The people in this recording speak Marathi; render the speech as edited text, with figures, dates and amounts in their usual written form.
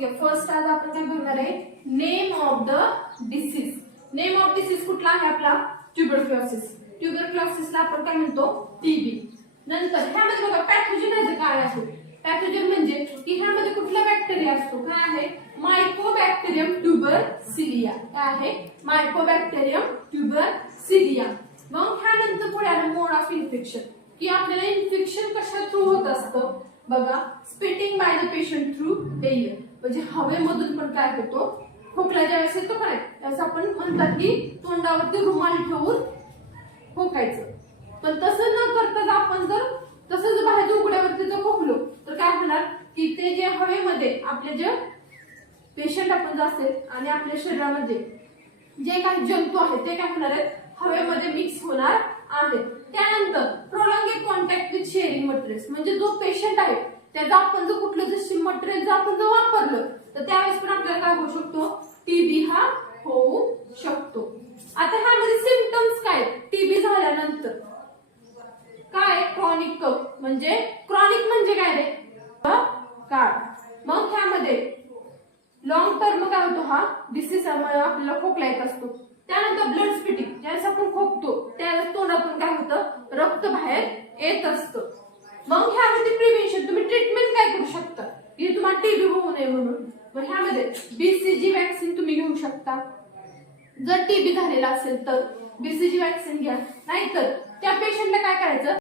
ओके, फर्स्ट आज आपण काय बघणार आहे, name of the disease. Name of disease कुठला आहे आपला, ट्युबरक्लोसिस. ट्युबरक्लोसिसला आपण काय म्हणतो, टीबी. नंतर ह्यामध्ये बघा पॅथोजन ह्याचं काय आहे. पॅथोजन म्हणजे की ह्यामध्ये कुठला बॅक्टेरिया असतो, काय आहे, मायकोबॅक्टेरियम ट्युबरसिलिया. काय आहे, मायकोबॅक्टेरियम ट्युबरसिलिया. मग ह्यानंतर पुढे आलं मोड ऑफ इन्फेक्शन, की आपल्याला इन्फेक्शन कशा थ्रू होत असतं बघा, spitting by the patient through air, म्हणजे हवेमधून पण काय होतो, खोकला ज्यावेळेस येतो काय त्यावेळेस आपण म्हणतात की तोंडावरती रुमाल ठेवून खोकायचं. पण तसं न करता आपण जर तसंच बाहेर उघड्यावरती जर खोकलो तर काय होणार की ते जे हवेमध्ये आपले जे पेशंट आपण जे असेल आणि आपल्या शरीरामध्ये जे काही जंतू आहेत ते काय होणार आहेत, हवेमध्ये मिक्स होणार आहेत. त्यानंतर प्रोलॉंगेड कॉन्टॅक्ट विथ शेअरिंग मटेरियल्स, म्हणजे जो पेशंट आहे त्याचा आपण जर कुठलं जर मटेरियल जर आपण जर वापरलं तर त्यावेळेस पण आपल्याला काय होऊ शकतो, टीबी हा होऊ शकतो. आता ह्यामध्ये सिम्पटम्स काय, टीबी झाल्यानंतर काय, क्रॉनिक कफ, म्हणजे क्रॉनिक म्हणजे काय रे, काळ. मग ह्यामध्ये लॉंग टर्म काय होतो, हा डिसीज आपल्याला खोकला येत असतो. त्यानंतर ब्लड स्पिटिंग, ज्यावेळेस आपण खोकतो त्यावेळेस तोंडातून काय होतं, रक्त बाहेर येत असतं. मग ह्यामध्ये प्रिव्हेन्शन, तुम्ही ट्रीटमेंट काय करू शकता की तुम्हाला टीबी होऊ नये म्हणून. मग ह्यामध्ये बीसीजी वॅक्सिन तुम्ही घेऊ शकता. जर टीबी झालेला असेल तर बीसीजी वॅक्सिन घ्या, नाहीतर त्या पेशंटला काय करायचं,